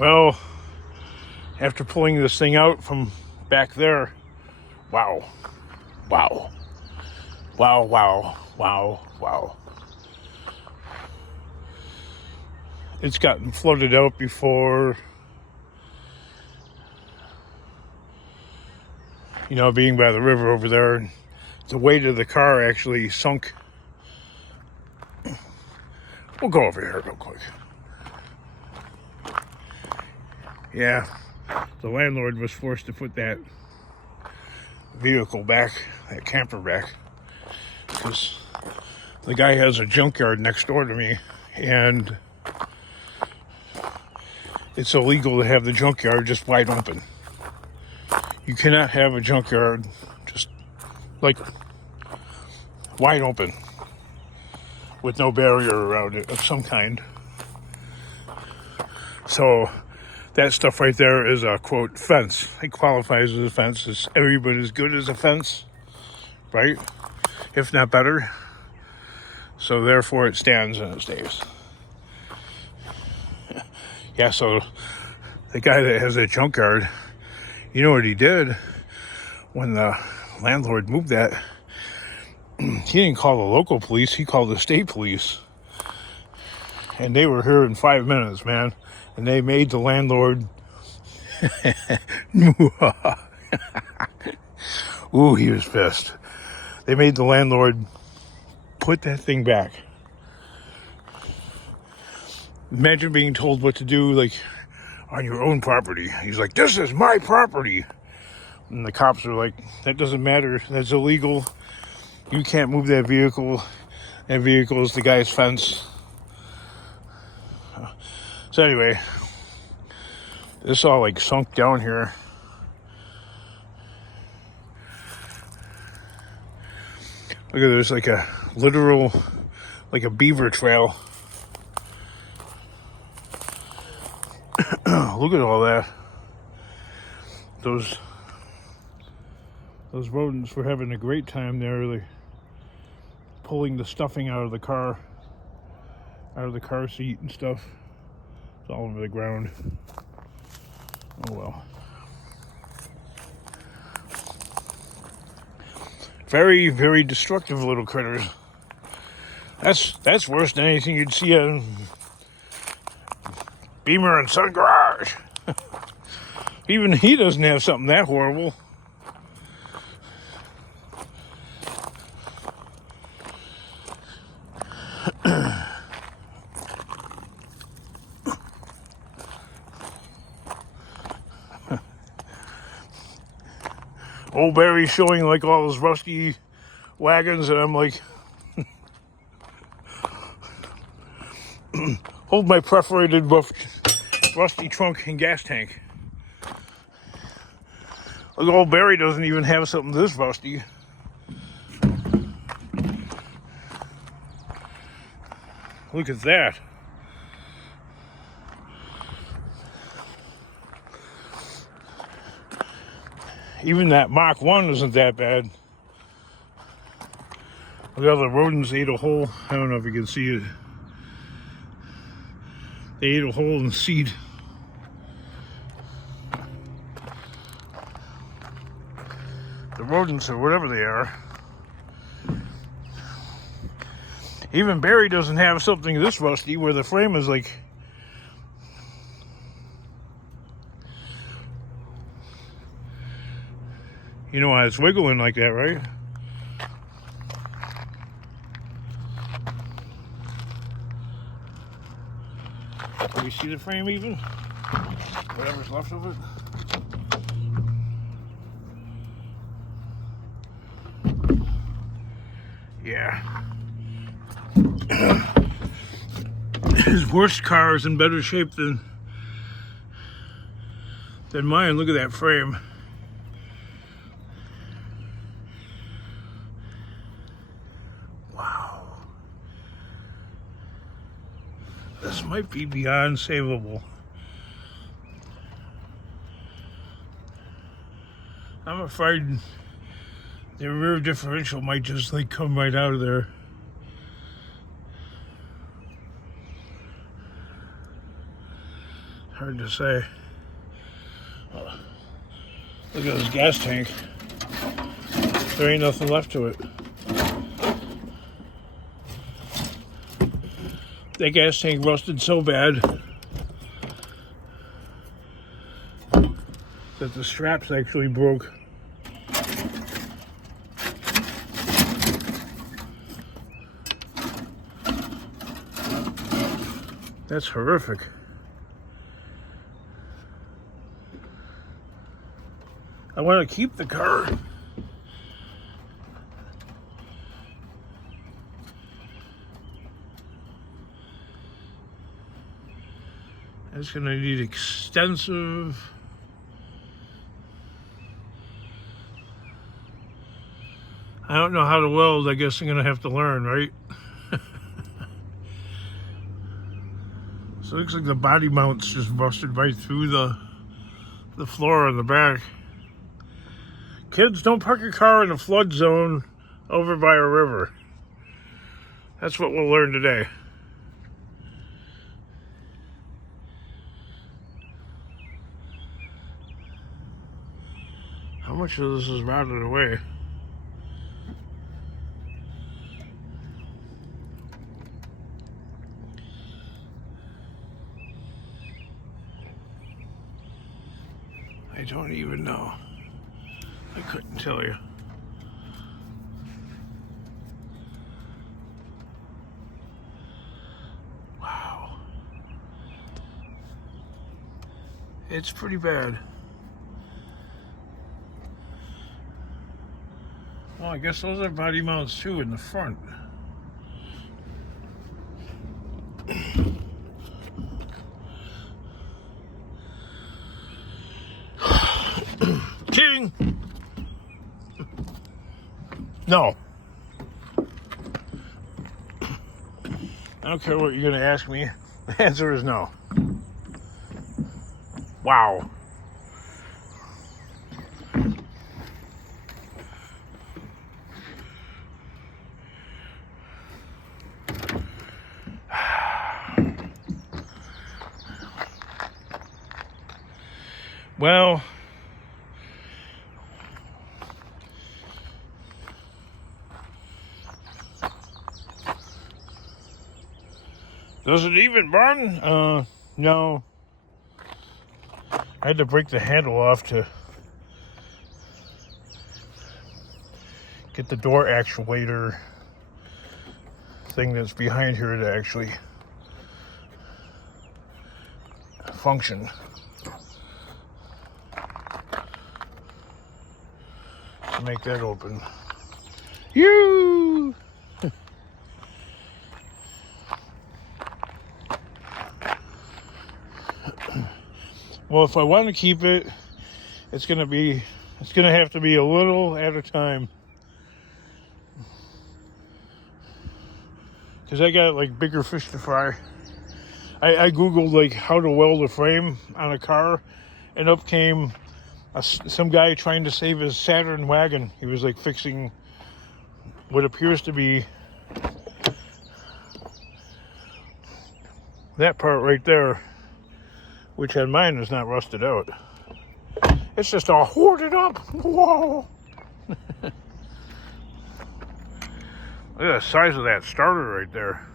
Well, after pulling this thing out from back there, wow, wow, wow, wow, wow, wow. It's gotten flooded out before, being by the river over there. The weight of the car actually sunk. We'll go over here real quick. Yeah, the landlord was forced to put that vehicle back, that camper back, because the guy has a junkyard next door to me, and it's illegal to have the junkyard just wide open. You cannot have a junkyard just like wide open with no barrier around it of some kind. So that stuff right there is a, quote, fence. It qualifies as a fence. It's every bit as good as a fence, right? If not better. So therefore it stands and it stays. Yeah, so the guy that has that junkyard, you know what he did when the landlord moved that? He didn't call the local police, he called the state police. And they were here in 5 minutes, man. And they made the landlord... Ooh, he was pissed. They made the landlord put that thing back. Imagine being told what to do, like, on your own property. He's like, this is my property. And the cops are like, that doesn't matter. That's illegal. You can't move that vehicle. That vehicle is the guy's fence. So anyway, this all like sunk down here. Look at this, like a literal, like a beaver trail. Look at all that. Those rodents were having a great time there, like pulling the stuffing out of the car seat and stuff. It's all over the ground. Oh well. Very, very destructive little critters. That's worse than anything you'd see on Beamer and Son Garage. Even he doesn't have something that horrible. Old Barry's showing like all those rusty wagons, and I'm like, hold my perforated rusty trunk and gas tank. Look, old Barry doesn't even have something this rusty. Look at that. Even that Mach 1 isn't that bad. Look how the rodents ate a hole. I don't know if you can see it. They ate a hole in the seat. The rodents, or whatever they are. Even Barry doesn't have something this rusty where the frame is like... You know why it's wiggling like that, right? Can you see the frame even? Whatever's left of it. Yeah. His worst car is in better shape than mine. Look at that frame. This might be beyond savable. I'm afraid the rear differential might just like come right out of there. Hard to say. Look at this gas tank. There ain't nothing left to it. That gas tank rusted so bad that the straps actually broke. That's horrific. I want to keep the car. It's going to need extensive I don't know how to weld. I guess I'm going to have to learn, right? So it looks like the body mount's just busted right through the floor on the back. Kids, don't park your car in a flood zone over by a river. That's what we'll learn today. How much of this is rotted away? I don't even know. I couldn't tell you. Wow. It's pretty bad. Well, I guess those are body mounts too in the front. Kidding. No. I don't care what you're going to ask me. The answer is no. Wow. Well, does it even burn? No. I had to break the handle off to get the door actuator thing that's behind here to actually function. To make that open. You. Well, if I want to keep it, it's gonna have to be a little at a time. Because I got like bigger fish to fry. I googled like how to weld a frame on a car, and up came some guy trying to save his Saturn wagon. He was like fixing what appears to be that part right there, which on mine is not rusted out. It's just all hoarded up. Whoa! Look at the size of that starter right there.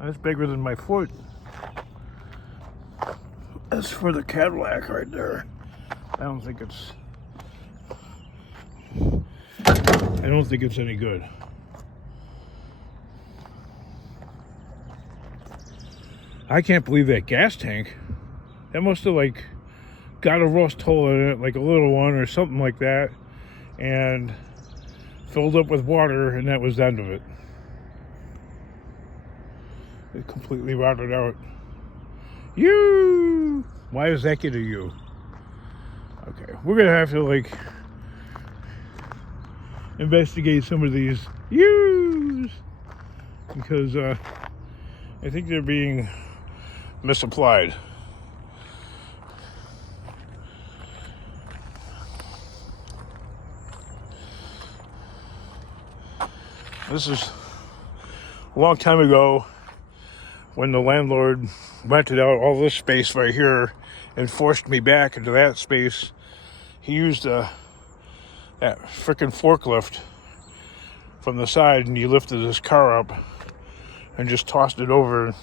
That's bigger than my foot. That's for the Cadillac right there. I don't think it's any good. I can't believe that gas tank. That must have like got a rust hole in it, like a little one or something like that, and filled up with water, and that was the end of it. It completely rotted out. You! Why does that get a U? Okay, we're gonna have to like investigate some of these U's because I think they're being misapplied. This is a long time ago. when the landlord rented out all this space right here and forced me back into that space, he used that freaking forklift from the side, and he lifted his car up and just tossed it over.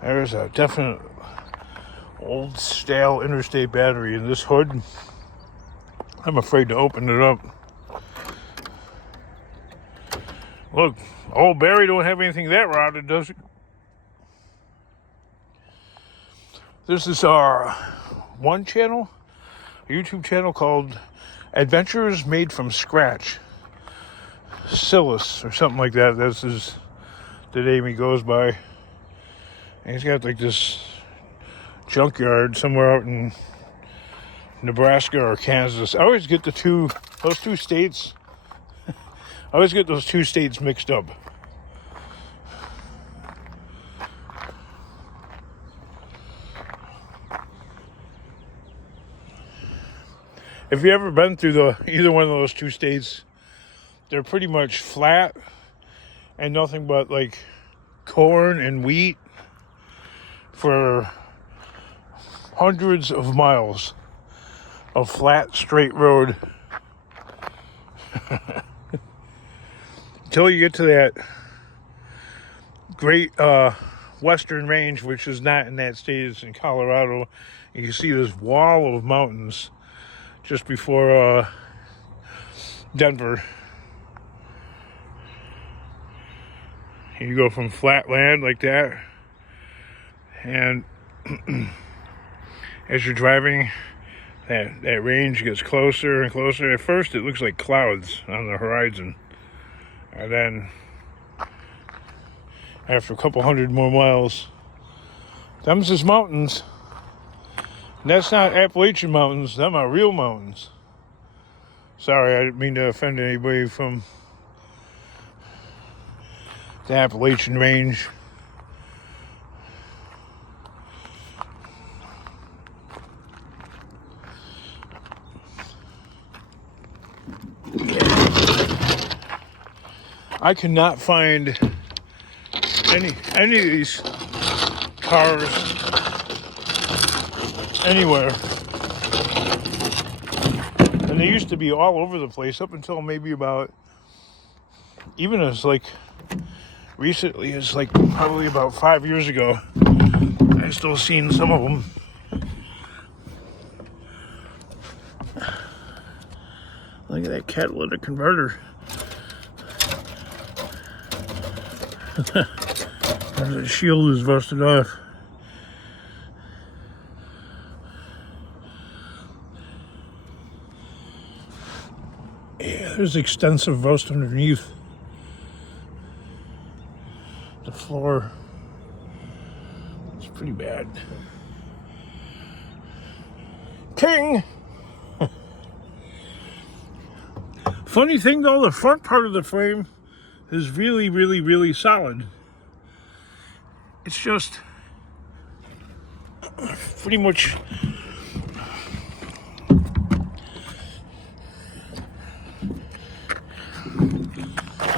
There's a definite old stale interstate battery in this hood. I'm afraid to open it up. Look, old Barry don't have anything that rotted, does he? This is our one channel, a YouTube channel called Adventures Made from Scratch. Silas or something like that. This is the name he goes by. And he's got like this junkyard somewhere out in Nebraska or Kansas. I always get those two states. I always get those two states mixed up. If you ever been through either one of those two states, they're pretty much flat and nothing but like corn and wheat for hundreds of miles of flat, straight road. Until you get to that great western range, which is not in that state, it's in Colorado. And you see this wall of mountains just before Denver. And you go from flat land like that, and as you're driving, that range gets closer and closer. At first it looks like clouds on the horizon, and then after a couple hundred more miles, them's is mountains. And that's not Appalachian mountains, them are real mountains. Sorry, I didn't mean to offend anybody from the Appalachian range. I cannot find any of these cars anywhere. And they used to be all over the place up until maybe about, even as like recently as like probably about 5 years ago. I still seen some of them. Look at that catalytic converter. The shield is busted off. Yeah, there's extensive rust underneath the floor. It's pretty bad. King! Funny thing though, the front part of the frame is really, really, really solid. It's just pretty much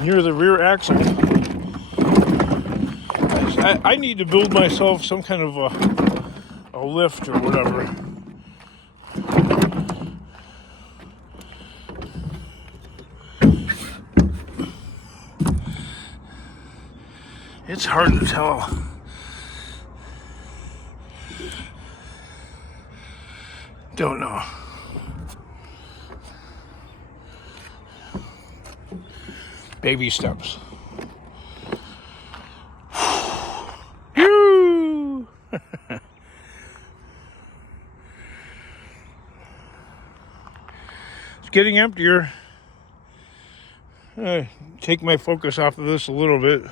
near the rear axle. I need to build myself some kind of a lift or whatever. It's hard to tell. Don't know. Baby steps. Yoo! It's getting emptier. Take my focus off of this a little bit.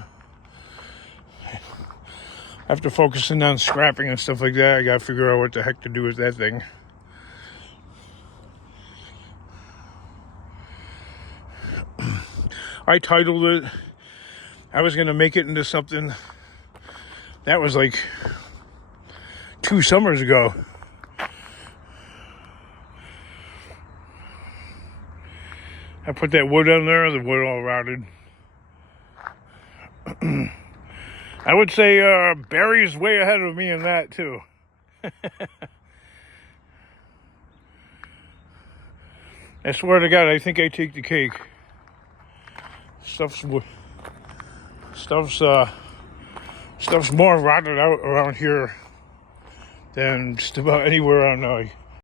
After focusing on scrapping and stuff like that, I gotta figure out what the heck to do with that thing. I titled it, I was gonna make it into something that was like 2 summers ago. I put that wood on there, the wood all rotted. I would say Barry's way ahead of me in that too. I swear to God, I think I take the cake. Stuff's more rotted out around here than just about anywhere on